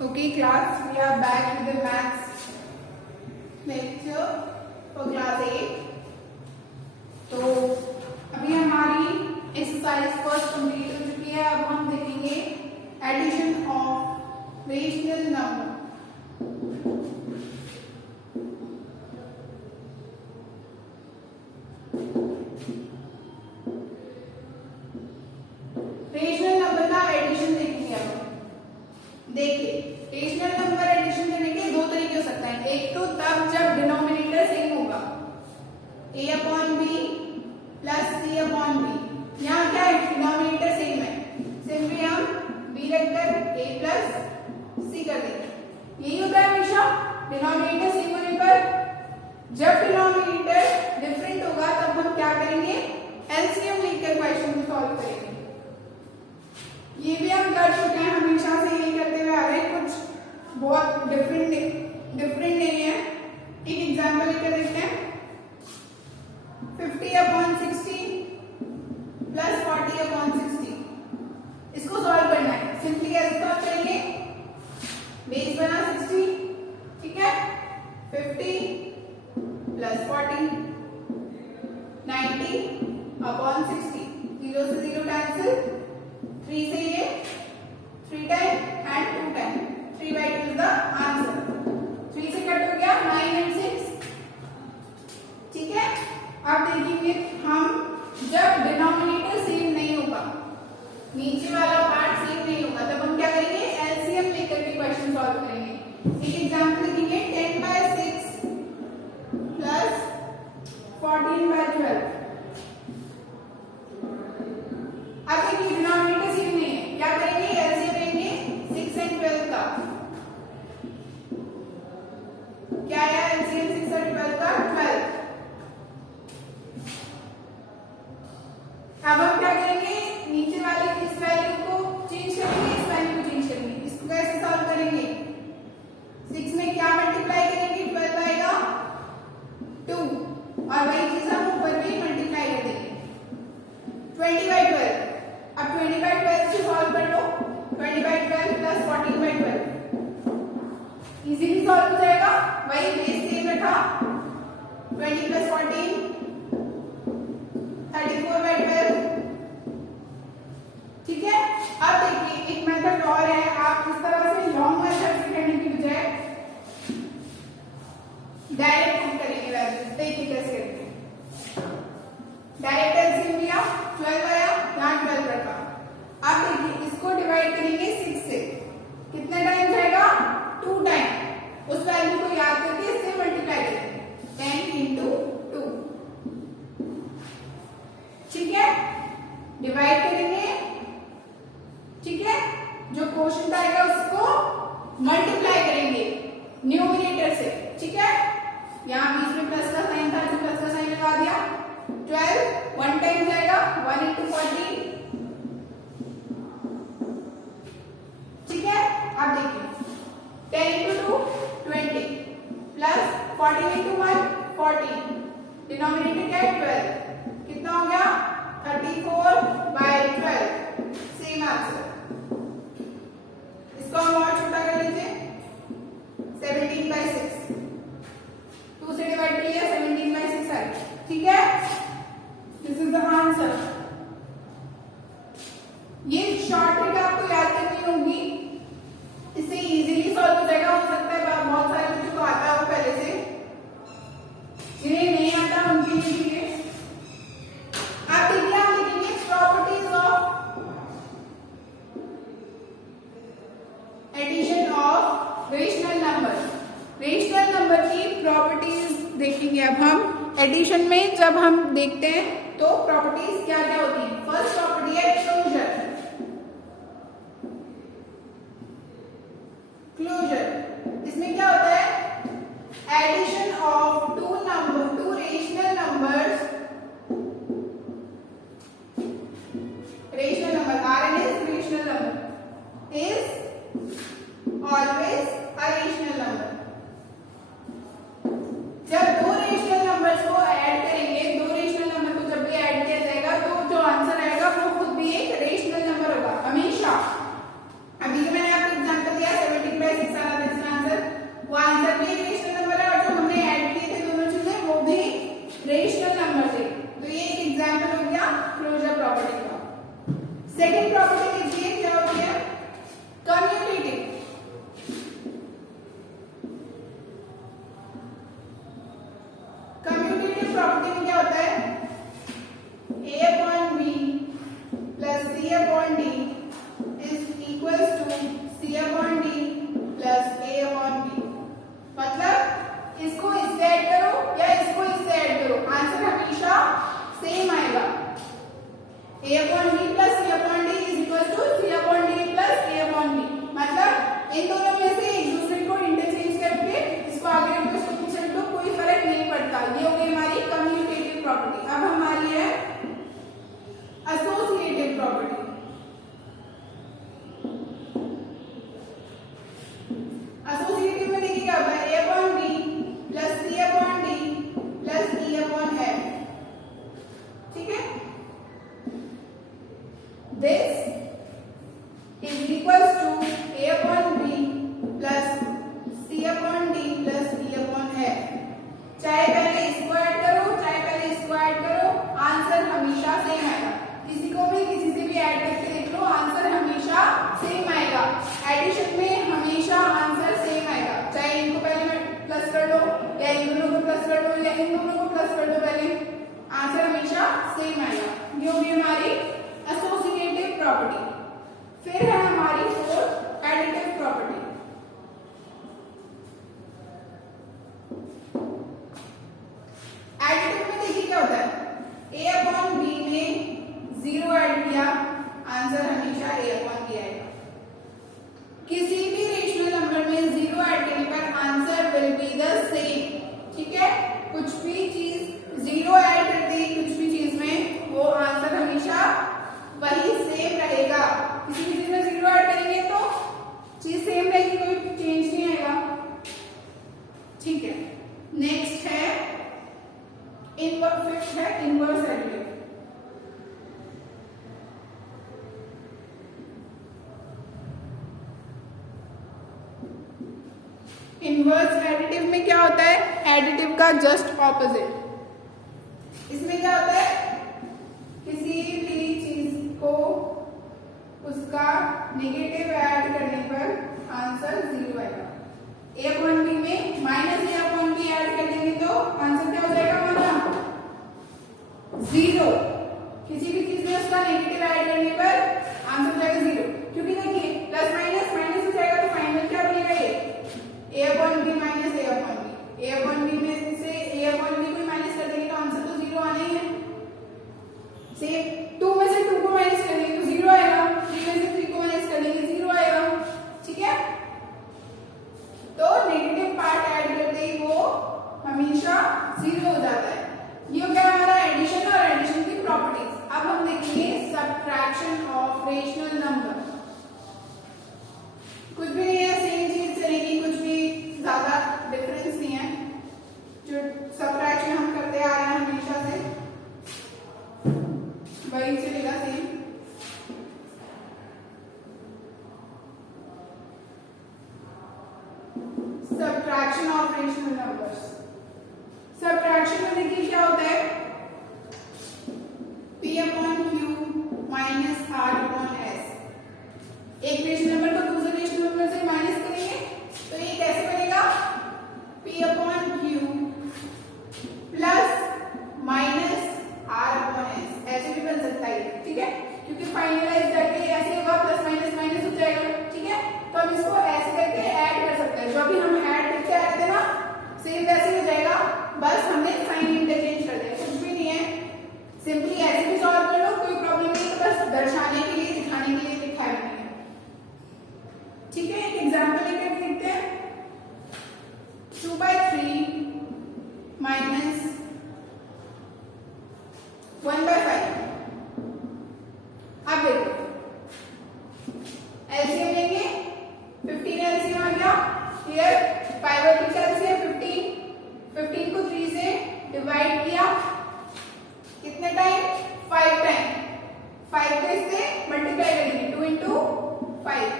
Okay, class, we are back with the maths lecture for class 8. तो अभी हमारी exercise first complete हो चुकी है। अब हम देखेंगे addition of rational number. Rational number का एडिशन देखेंगे। अब देखिए, रेशनल नंबर एडिशन करने के दो तरीके हो सकते हैं। एक तो तब जब डिनोमिनेटर सेम होगा, a upon B plus C upon B. यहाँ क्या है, डिनोमिनेटर सेम है, सिंपली हम b रखकर a प्लस सी कर देंगे। यही होता है हमेशा डिनोमिनेटर सेम होने पर। जब डिनोमिनेटर डिफरेंट होगा तब हम क्या करेंगे, एलसीएम लेकर क्वेश्चन को सॉल्व करेंगे। ये भी हम कर चुके हैं, हमेशा से यही करते हुए आ रहे हैं, कुछ बहुत डिफरेंट नहीं है। एक एग्जांपल लेकर देखते हैं। 50 अपॉन 60 प्लस 40 अपॉन 60, इसको सॉल्व करना है। सिंपली कैसे सॉल्व करेंगे, बेस बना 60, ठीक है, 50 प्लस 40, 90 अपॉन 60, 0 से 0 कैंसिल, 3 से ये 3 time and 2 time, 3/2 is the answer. 3 से कट हो गया 9 एंड 6, ठीक है। अब देखेंगे हम, जब डिनोमिनेटर सेम नहीं होगा, नीचे वाला पार्ट सेम नहीं होगा, तब हम क्या करेंगे, एलसीएम लेकर के क्वेश्चन सॉल्व करेंगे। एक एग्जांपल देखेंगे, 10/6 प्लस 14/12। अब देखिए डिनोमिनेटर सेम नहीं है, क्या करेंगे, एलसीएम लेंगे 6 एंड 12 का। क्या आया एलसीएम 6 और 12 का, 12। अब हम क्या करेंगे, नीचे वाले इस वैल्यू को चेंज करेंगे, इस वैल्यू को चेंज करेंगे। इसको कैसे सॉल्व करेंगे, 6 में क्या मल्टीप्लाई करेंगे, 12 आएगा 2, और वही चीज हम ऊपर भी मल्टीप्लाई कर देंगे 20/12। अब 20/12 से सॉल्व कर लो, 20/12 प्लस 14/12 इजीली सॉल्व हो जाएगा। वही बेस सेम रखा, 20 प्लस 14 34/12, ठीक है। अब देखिए एक मेथड और है, आप इस तरह से लॉन्ग मेथड से करने की बजाय डायरेक्ट पुट करेंगे वैल्यू। देखिए कैसे करते हैं, डायरेक्ट एलसीएम लिया, 12 आया, यहाँ 12 रखा। अब देखिए इसको डिवाइड करेंगे 6 से, कितने टाइम जाएगा, 2 टाइम। उस वैल्यू को याद करके इससे मल्टीप्लाई करेंगे, 10 इंटू 2, ठीक है। डिवाइड करेंगे, ठीक है, जो क्वोशिएंट आएगा उसको मल्टीप्लाई करेंगे न्यूमरेटर से, ठीक है। यहाँ बीच में प्लस का साइन था, जो प्लस का साइन लगा दिया। 12 1 टाइम जाएगा, 1 इंटू 40, ठीक है। अब देखिए 10 इंटू 2 20 प्लस 40 इंटू 1 40, डिनोमिनेटर क्या है 12, कितना हो गया 34/12, सेम आंसर। इसको हम और छोटा कर लीजिए, 17/6, 2 से डिवाइड कर लिया, 17/6 है, ठीक है। This is the answer. ये शॉर्ट ट्रिक आपको याद करनी होगी, इससे इजीली सॉल्व हो जाएगा। हो सकता है बहुत सारे बच्चों को आता हो पहले से, जिन्हें नहीं आता उनके लिए। आप देखिए, आप लिखेंगे properties of addition of rational number. Rational number की प्रॉपर्टीज देखेंगे अब हम एडिशन में। जब हम देखते हैं तो प्रॉपर्टीज क्या क्या होती है। फर्स्ट प्रॉपर्टी है क्लोजर। क्लोजर, इसमें क्या होता है, addition of two rational numbers, rational number, RNS rational number is always a rational number. जब दो रेशनल नंबर्स को ऐड करेंगे, दो रेशनल नंबर को जब भी ऐड किया जाएगा तो जो आंसर आएगा वो खुद भी एक रेशनल नंबर होगा हमेशा। अभी जो मैंने आपको एग्जांपल दिया 70/6 a upon b plus c upon d is equal to c upon d plus a upon b। मतलब इन दोनों में से एक दूसरे को इंटरचेंज करके इसको आगे रखो, इसको पीछे रखो, कोई फर्क नहीं पड़ता। ये हो गई हमारी कम्यूटेटिव प्रॉपर्टी। अब हमारी है एसोसिएटिव प्रॉपर्टी। एसोसिएटिव में देखिए क्या होता है, a upon b plus c upon d plus e upon f। ठीक है, this is equals to a upon b plus c upon d plus e upon f। चाहे पहले इसको ऐड करो चाहे पहले इसको ऐड करो, आंसर हमेशा सेम आएगा। किसी को भी किसी से भी ऐड करके देख लो, आंसर हमेशा सेम आएगा। एडिशन में हमेशा आंसर सेम आएगा, चाहे इनको पहले प्लस कर लो या इन दोनों को प्लस कर दो या इन दोनों को प्लस कर दो, पहले आंसर हमेशा सेम आएगा। ये होगी हमारी एसोसिएटिव प्रॉपर्टी। फिर है हमारी फोर्थ एडिटिव प्रॉपर्टी। एडिटिव में देखिए क्या होता है, a अपॉन b में 0 ऐड किया, आंसर हमेशा a अपॉन b आएगा। किसी भी रेशनल नंबर में 0 ऐड करने पर answer will be the same. ठीक है, कुछ भी चीज 0 ऐड कर दी कुछ भी चीज में, वो आंसर हमेशा वही सेम रहेगा। किसी भी चीज में 0 ऐड करेंगे तो चीज सेम रहेगी, कोई चेंज नहीं आएगा। ठीक है, नेक्स्ट है फिफ्थ है इनवर्स एडिटिव। इनवर्स एडिटिव में क्या होता है, एडिटिव का जस्ट ऑपोजिट। इसमें क्या होता है, किसी भी चीज को उसका नेगेटिव ऐड करने पर आंसर 0 आएगा। a अपॉन b में minus a upon b add कर देंगे तो आंसर क्या हो जाएगा हमारा 0। किसी भी चीज में उसका नेगेटिव ऐड करने पर आंसर हो जाएगा 0, क्योंकि देखिए प्लस माइनस माइनस हो जाएगा तो फाइनल क्या बनेगा, ये a upon b minus a upon b। a upon b में से a अपॉन b को माइनस कर देंगे तो आंसर तो 0 आना ही है। सेम 2 में से 2 को माइनस कर देंगे तो 0 आएगा, 3 में से 3 को माइनस कर देंगे 0 आएगा। ठीक है, तो नेगेटिव पार्ट ऐड करते ही वो हमेशा 0 हो जाता है। ये हो गया हमारा एडिशन और एडिशन की प्रॉपर्टीज। अब हम देखेंगे सब्ट्रैक्शन ऑफ रेशनल नंबर। कुछ भी नहीं है, सेम चीज चलेगी, कुछ भी ज्यादा डिफरेंस नहीं है। जो सब्ट्रैक्शन हम करते आ रहे हैं हमेशा से वही चलेगा same. Subtraction of rational numbers. Subtraction में देखिए क्या होता है, p upon q minus r upon s। एक रेशनल नंबर को दूसरे रेशनल नंबर से माइनस करेंगे तो ये कैसे बनेगा, p upon q plus minus r upon s। ऐसे भी बन सकता है, ठीक है, क्योंकि फाइनलाइज करके ऐसे होगा, प्लस माइनस माइनस हो जाएगा। ठीक है, तो हम इसको ऐसे करके ऐड कर सकते हैं। जो अभी हम ऐड करके आ रहे थे ना, सेम वैसे हो जाएगा, बस हमने साइन इंटरचेंज कर दिया, कुछ भी नहीं है। सिंपली ऐसे भी सॉल्व कर लो, कोई प्रॉब्लम नहीं, तो बस दर्शाने के लिए दिखाने के लिए लिखा है मैंने। ठीक है, एक एग्जांपल लेकर देखते हैं। 2/3 माइनस 1/5। अब देखो एलसीएम लेंगे, 15 एलसीएम आ गया। क्लियर, 5 और 3 का एलसीएम 15 को 3 से डिवाइड किया, कितने टाइम, 5 टाइम। 5 को इससे मल्टीप्लाई करेंगे, 2 into 5।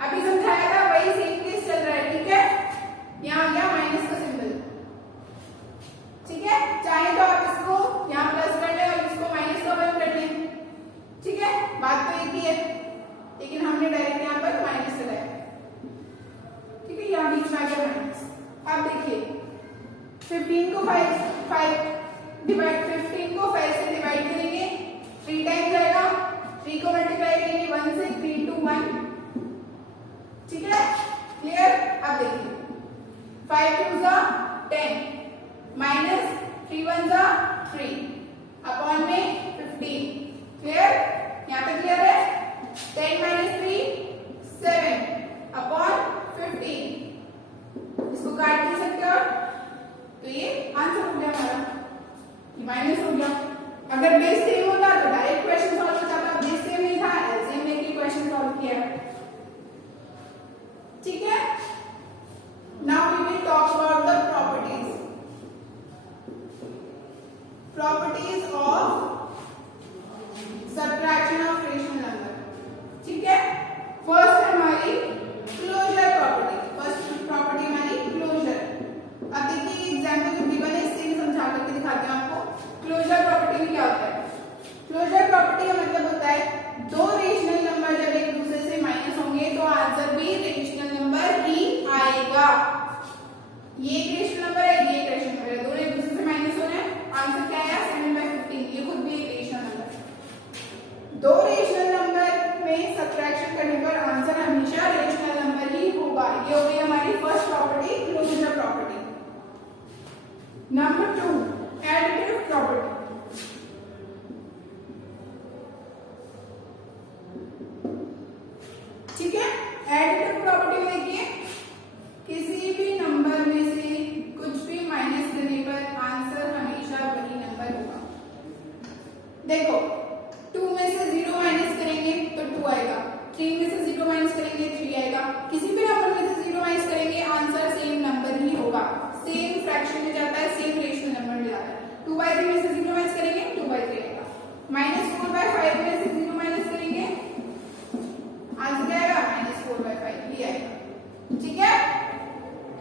अभी समझाया था वही सेम केस चल रहा है। ठीक है, यहाँ आ गया माइनस का सिंबल। ठीक है, चाहे तो आप इसको यहाँ प्लस कर ले और इसको माइनस का 1 कर ले। ठीक है, बात तो एक ही है, लेकिन हमने डायरेक्ट यहाँ पर माइनस लगाया। ठीक है, यहाँ बीच में आ गया माइनस। अब देखिए 15 को 5 से डिवाइड करेंगे, 3 टाइम जाएगा, 3 को मल्टीप्लाई करेंगे 1 से, 3 to 1। ठीक है, क्लियर। अब देखिए 5 2 10 माइनस 3 1 3 अपॉन में 15। ये एक रेशनल नंबर है, ये एक रेशनल नंबर है, दोनों एक दूसरे से माइनस हो रहे हैं। आंसर क्या आया 7/15। ये खुद भी एक रेशनल नंबर है। दो रेशनल नंबर में सब्ट्रैक्शन करने पर आंसर हमेशा रेशनल नंबर ही होगा। ये हो गई हमारी first property, closure property. Number 2, additive property. ठीक है, एडिटिव प्रॉपर्टी में देखिए किसी भी नंबर में से कुछ भी माइनस करने पर आंसर हमेशा वही नंबर होगा। देखो 2 में से 0 माइनस करेंगे तो 2 आएगा, 3 में से 0 माइनस करेंगे 3 आएगा। किसी भी नंबर में से 0 माइनस करेंगे आंसर सेम नंबर ही होगा, सेम फ्रैक्शन में जाता है, सेम रेशनल नंबर में जाता है। 2/3 में से 0 माइनस करेंगे 2/3 आएगा। -4/5 में से 0 माइनस करेंगे आंसर क्या आएगा -4/5 ही आएगा। ठीक है,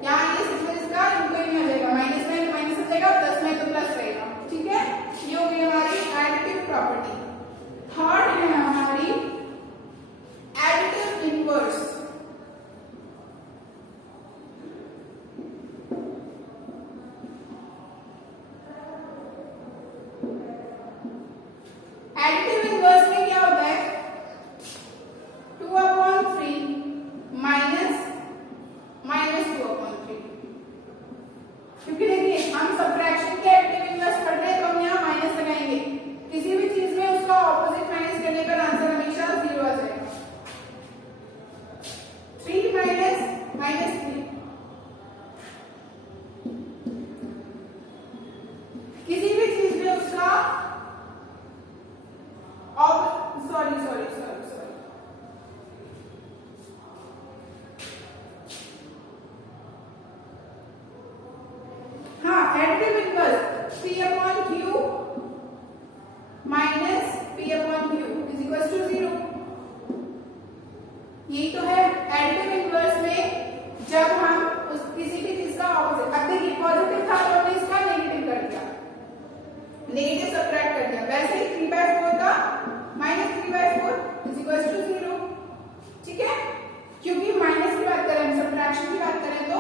यहाँ ये सिंपल इसका इनको ही आ जाएगा, माइनस में तो माइनस हो जाएगा, प्लस में तो प्लस रहेगा। ठीक है, ये हो गई हमारी एडिटिव प्रॉपर्टी। थर्ड है हमारी एडिटिव इनवर्स। एडिटिव इनवर्स में क्या होता है 2/3 माइनस -2/3। क्योंकि देखिए हम सब्ट्रैक्शन के एडिटिव इनवर्स पढ़ रहे हैं तो हम यहाँ माइनस लगाएंगे। किसी भी चीज में उसका ऑपोजिट माइनस करने पर आंसर हमेशा 0 आ जाएगा। 3 माइनस -3, किसी भी चीज में उसका सॉरी हाँ, additive inverse P/Q minus P/Q is equal to 0। यही तो है एडिटिव इनवर्स में, जब हम उस किसी भी चीज का ऑपोजिट, अब देखिए पॉजिटिव था तो हमने इसका नेगेटिव कर दिया, नेगेटिव सब्ट्रैक्ट कर दिया। वैसे ही 3/4 का -3/4 इज इक्वल टू 0। ठीक है, क्योंकि माइनस की बात करें, सब्ट्रैक्शन की बात करें तो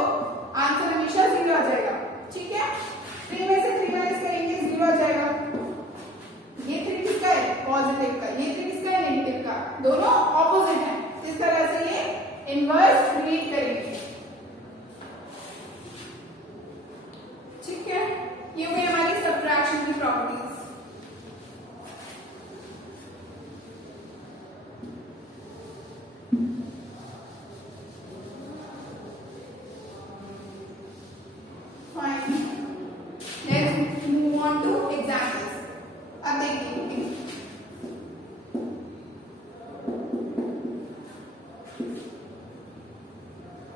आंसर हमेशा 0 आ जाएगा। ठीक है, 3 में से 3 माइनस करेंगे 0 आ जाएगा। ये 3 किसका है पॉजिटिव का, ये 3 किसका है नेगेटिव का, दोनों ऑपोजिट है। इस तरह से ये इनवर्स क्रिएट करेंगे। ठीक है, ये हुई हमारी सब्ट्रैक्शन की properties. Next move on to examples। अब देखिए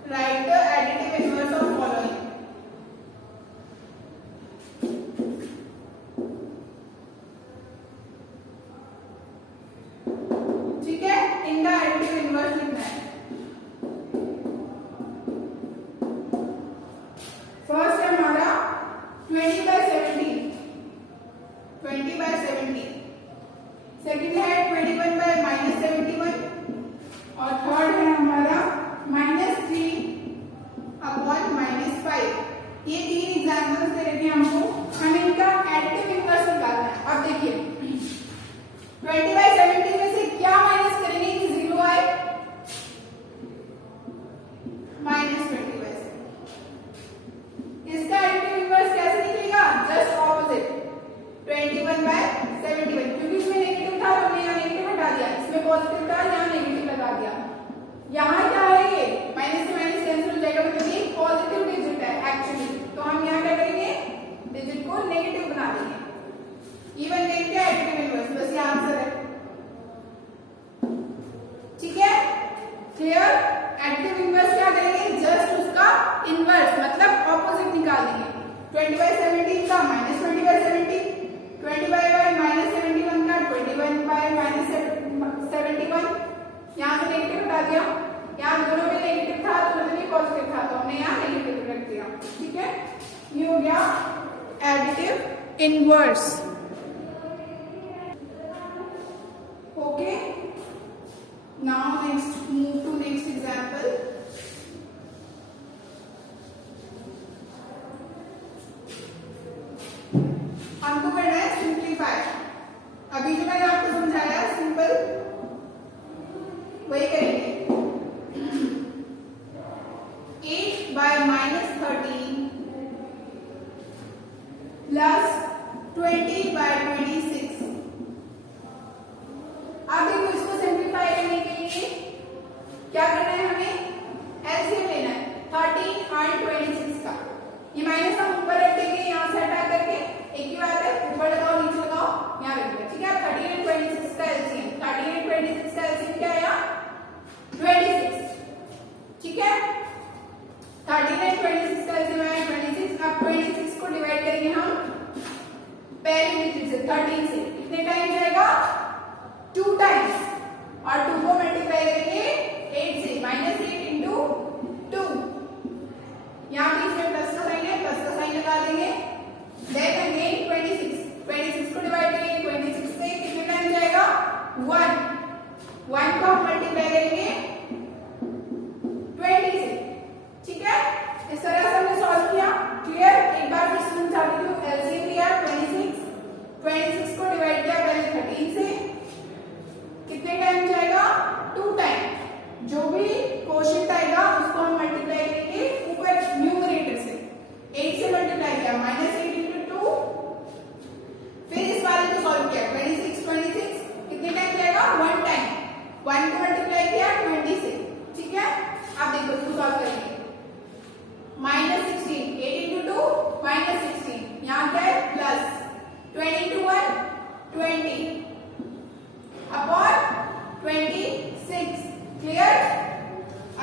write the additive inverse of following। ठीक है, इनका एडिटिव इनवर्स लिखना है। फर्स्ट है हमारा 20/70, 20/70। सेकंड है 21/-71 और थर्ड है हमारा -3/-5। ये 3 एग्जांपल्स दे रखे हैं हमको, हमें इनका एडिटिव इनवर्स निकालना है। अब देखिए 20/70 में से क्या माइनस करेंगे कि 0 आए, -20/70। इसका एडिटिव इनवर्स कैसे निकलेगा, जस्ट ऑपोजिट 21/71। क्योंकि इसमें नेगेटिव था हमने यहाँ नेगेटिव हटा दिया, इसमें पॉजिटिव था यहाँ नेगेटिव लगा दिया। यहाँ क्या है, ये माइनस से माइनस कैंसिल हो जाएगा, मतलब ये पॉजिटिव डिजिट है एक्चुअली, तो हम यहाँ क्या करेंगे डिजिट को नेगेटिव बना देंगे। ये बन गया एडिटिव इनवर्स, बस ये आंसर है। ठीक है, क्लियर। एडिटिव इनवर्स क्या करेंगे, जस्ट उसका इनवर्स मतलब ऑपोजिट निकाल देंगे। 20/70 का -20/70, 20/-71 का 21/-71। यहाँ से नेगेटिव हटा दिया, यहाँ दोनों में नेगेटिव था तो दोनों में पॉजिटिव था तो हमने यहाँ नेगेटिव रख दिया। ठीक है, ये हो गया additive inverse. Okay, now next move to next example. -13 plus 20/26। अब देखो इसको सिंप्लीफाई करने के लिए क्या करना है, हमें एलसीएम लेना है 13 और 26 का। ये माइनस हम ऊपर रख देंगे, यहाँ से हटा करके एक ही बात है, ऊपर लगाओ नीचे लगाओ, यहाँ रख दिया। ठीक है, 13 और 26 का एलसीएम, 13 और 26 का एलसीएम क्या आया 26। ठीक है, 13 और 26 का एलसीएम आया 26। अब 26 को डिवाइड करेंगे हम पहले डिजिट से 13 से, कितने टाइम जाएगा 2 टाइम्स, और 2 को मल्टीप्लाई करेंगे 8 से, -8 इंटू 2। यहाँ पे इसमें प्लस का साइन है, प्लस का साइन लगा देंगे। देन अगेन 26 को डिवाइड करेंगे 26 से, कितने टाइम जाएगा 1 को हम मल्टीप्लाई करेंगे 20 से। ठीक है, इस तरह से हमने सॉल्व किया। क्लियर, एक बार फिर से समझाती हूँ। एलसीएम लिया 26 को डिवाइड किया पहले 13 से, कितने टाइम जाएगा 2 टाइम। जो भी क्वोशिएंट आएगा उसको हम मल्टीप्लाई करेंगे ऊपर न्यूमरेटर से, 8 से मल्टीप्लाई किया -8 इंटू 2। फिर इस वाले को सॉल्व किया 26 कितने टाइम जाएगा 1 टाइम, 1 को मल्टीप्लाई किया 20 से। ठीक है, अब देखो इसको सॉल्व करेंगे। -16 8 इंटू 2 -16, यहाँ क्या है प्लस 20 इंटू 1 20 अपॉन 26। क्लियर,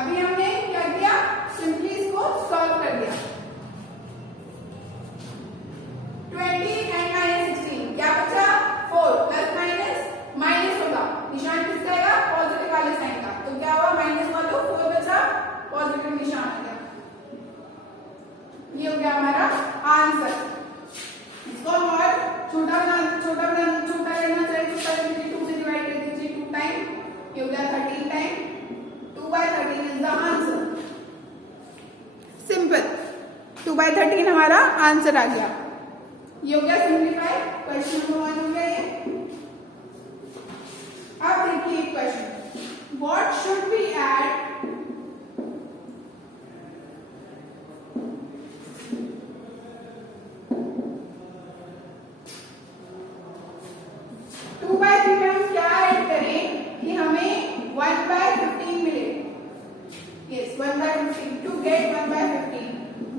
अभी हमने क्या किया, सिंपली इसको सॉल्व कर दिया। 20 एंड -16 क्या बचा 4, प्लस माइनस होगा, निशान किसका आएगा पॉजिटिव वाले साइन का, तो क्या हुआ माइनस हुआ तो 4 बचा, पॉजिटिव निशान आ गया। ये हो गया हमारा आंसर। इसको हम और छोटा करना चाहिए तो पहले 2 से डिवाइड कर दीजिए 2 टाइम, ये हो गया 13 time, 2/13 is the answer. Simple, 2/13 हमारा आंसर आ गया। ये हो गया सिंप्लीफाई, क्वेश्चन नंबर 1 हो गया ये। अब देखिए question, what should we add 2/3 में हम क्या ऐड करें कि हमें 1/15 मिले। Yes, 1/15 to get 1/15.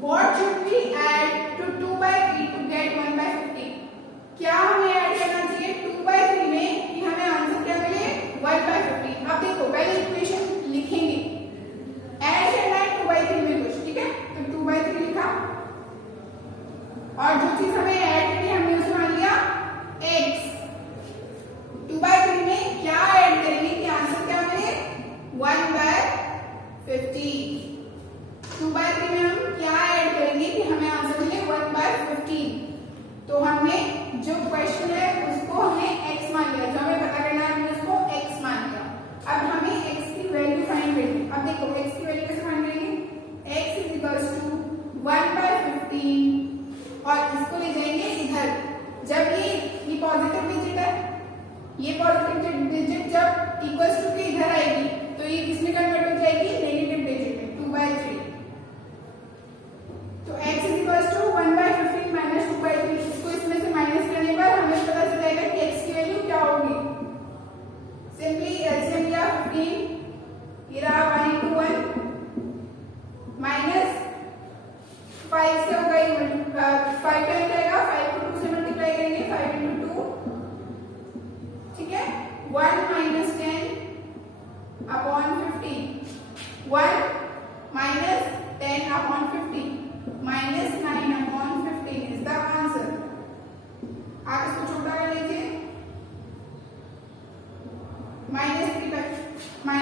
What should we add to 2/3 to get 1/15? क्या हमें ऐड करना चाहिए 2/3 में कि हमें आंसर क्या मिले 1/15। अब देखो पहले इक्वेशन लिखेंगे, ऐड करना है 2/3 में कुछ। ठीक है, तो 2/3 लिखा, और जो चीज हमें ऐड करनी है हमने उसे मान लिया x। 2/3 में क्या ऐड करेंगे कि आंसर क्या मिले 1/15। 2/3 में हम क्या ऐड करेंगे कि हमें आंसर मिले 1/15। तो हमने जो क्वेश्चन है उसको हमने x मान लिया, जो हमें पता करना है हमने उसको x मान लिया। अब हमें x की वैल्यू फाइंड करनी है। अब देखो x की वैल्यू कैसे फाइंड करेंगे, x = 1/15, और इसको ले जाएंगे इधर। जब ये पॉजिटिव डिजिट है, ये पॉजिटिव डिजिट जब इक्वल्स टू के इधर आएगी तो ये किसमें कन्वर्ट हो जाएगी नेगेटिव डिजिट में 2/3। तो x = 1/15 - 2/3, इसको इसमें से माइनस करने पर हमें पता चल जाएगा कि x की वैल्यू क्या होगी। सिंपली एलसीएम लिया 15, ये रहा 1 × 1 माइनस 5 से होगा, 5 टाइम जाएगा, 5 को 2 से मल्टीप्लाई करेंगे 5 × 2। ठीक है, 1 - 10 upon 15, 1 - 10 upon 15 -9 upon 15 is the answer. आप इसको छोटा कर लीजिए, -3/5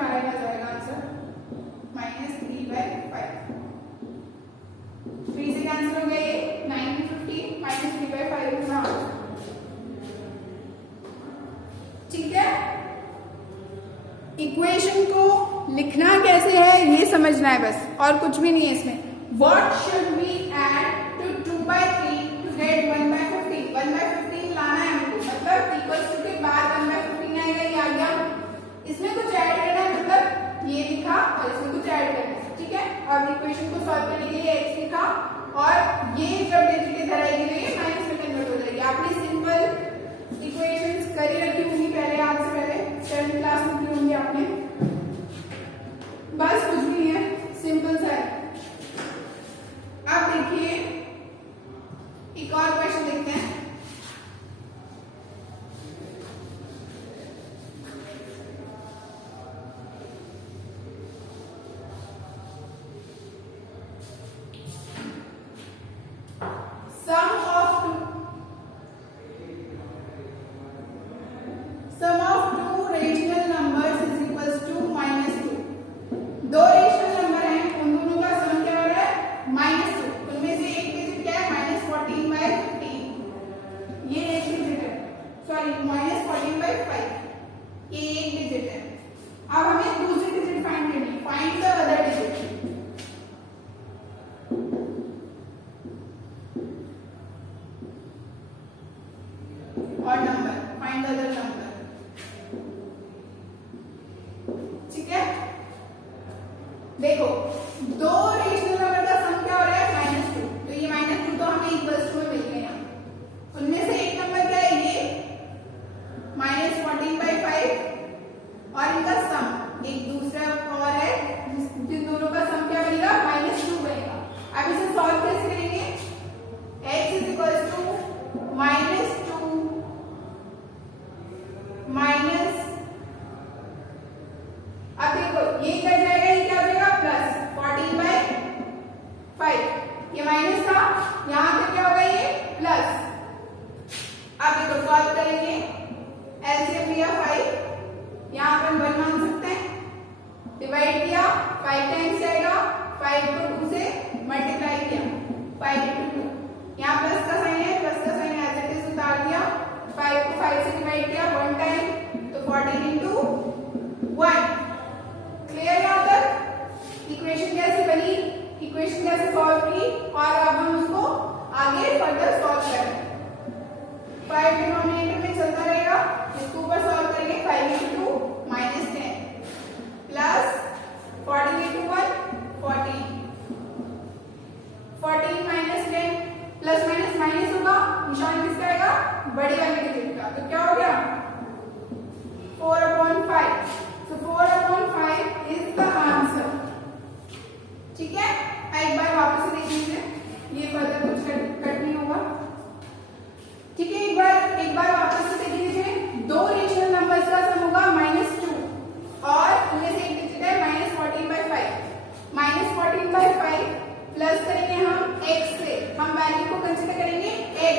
आ जाएगा आंसर, -3/5। 3 से कैंसिल हो गया, ये 9 × 15 -3/5 इज द आंसर। ठीक है, इक्वेशन को लिखना कैसे है ये समझना है बस, और कुछ भी नहीं है इसमें। What should we add to 2/3 to get 1/15? 1/15 लाना है हमको, मतलब इक्वल्स टू के बाद 1/15 आएगा, ये आ गया। इसमें कुछ ऐड करना है, मतलब ये लिखा और इसमें कुछ ऐड करना है। ठीक है, और इक्वेशन को सॉल्व करने के लिए x लिखा और ये जब डिजिट इधर आएगी तो ये माइनस में कन्वर्ट हो जाएगी। आपने सिंपल इक्वेशंस करी रखी होंगी पहले, आज से पहले 7th क्लास में की होंगी आपने, बस कुछ भी है, सिंपल सा है। अब देखिए एक और क्वेश्चन देखते हैं। Sum of two rational numbers is equals to -2। दो रेशनल नंबर हैं, उन दोनों का सम क्या हो रहा है -2। उनमें से एक डिजिट क्या है -14/15, ये एक डिजिट है, सॉरी -14/5, ये एक डिजिट है। अब हमें दूसरी डिजिट फाइंड करनी है, फाइंड द अदर डिजिट। और number, find the other number, ठीक है। देखो दो रेशनल नंबर का सम क्या हो रहा है -2, तो ये -2 तो हमें इक्वल्स टू में मिल गया। उनमें से एक नंबर क्या है ये -14/5 और इनका सम एक दूसरा और है जिन दोनों का सम क्या बनेगा -2 बनेगा। अब इसे सॉल्व कैसे करेंगे, x is equals to -2 minus, अब देखो ये कट जाएगा, ये क्या बनेगा +14/5, ये माइनस था, यहाँ पे क्या होगा ये प्लस। अब देखो सॉल्व करेंगे, एलसीएम लिया 5, यहाँ पर 1 मान सकते हैं, डिवाइड किया 5 टाइम्स जाएगा, 5 को 2 से मल्टीप्लाई किया, 5 into 2, यहाँ प्लस का साइन है, प्लस का साइन एज इट इज उतार दिया, 5 को 5 से डिवाइड किया 1 टाइम, तो 14 into 1। क्लियर यहाँ तक इक्वेशन कैसे बनी, इक्वेशन कैसे सॉल्व की, और अब हम उसको आगे फर्दर सॉल्व करेंगे। 5 डिनोमिनेटर में चलता रहेगा, इसको ऊपर सॉल्व करेंगे, 5 into -10 plus 14 into 1 14, 14 minus 10 plus minus minus होगा, निशान किसका आएगा बड़े वाले डिजिट का, तो क्या हो गया 4/5। So 4/5 is the answer। ठीक है, एक बार वापस से देख लीजिए, ये फर्दर कुछ कट नहीं होगा। ठीक है, एक बार वापस से देख लीजिए, दो रेशनल नंबर्स का सम होगा -2 और उनमें से एक डिजिट है -14/5। -14/5 प्लस करेंगे हम x से, हम वैल्यू को कंसीडर करेंगे x,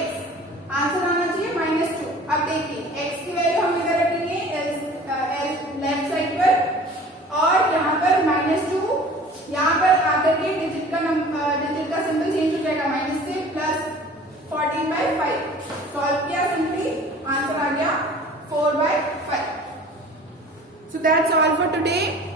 आंसर आना चाहिए -2। अब देखिए x की वैल्यू हम इधर रखेंगे लेफ्ट साइड पर, और यहाँ पर -2, यहाँ पर आकर के डिजिट का सिंबल चेंज हो जाएगा, माइनस से प्लस 14/5। सॉल्व किया सिंपली, आंसर आ गया 4/5। So that's all for today।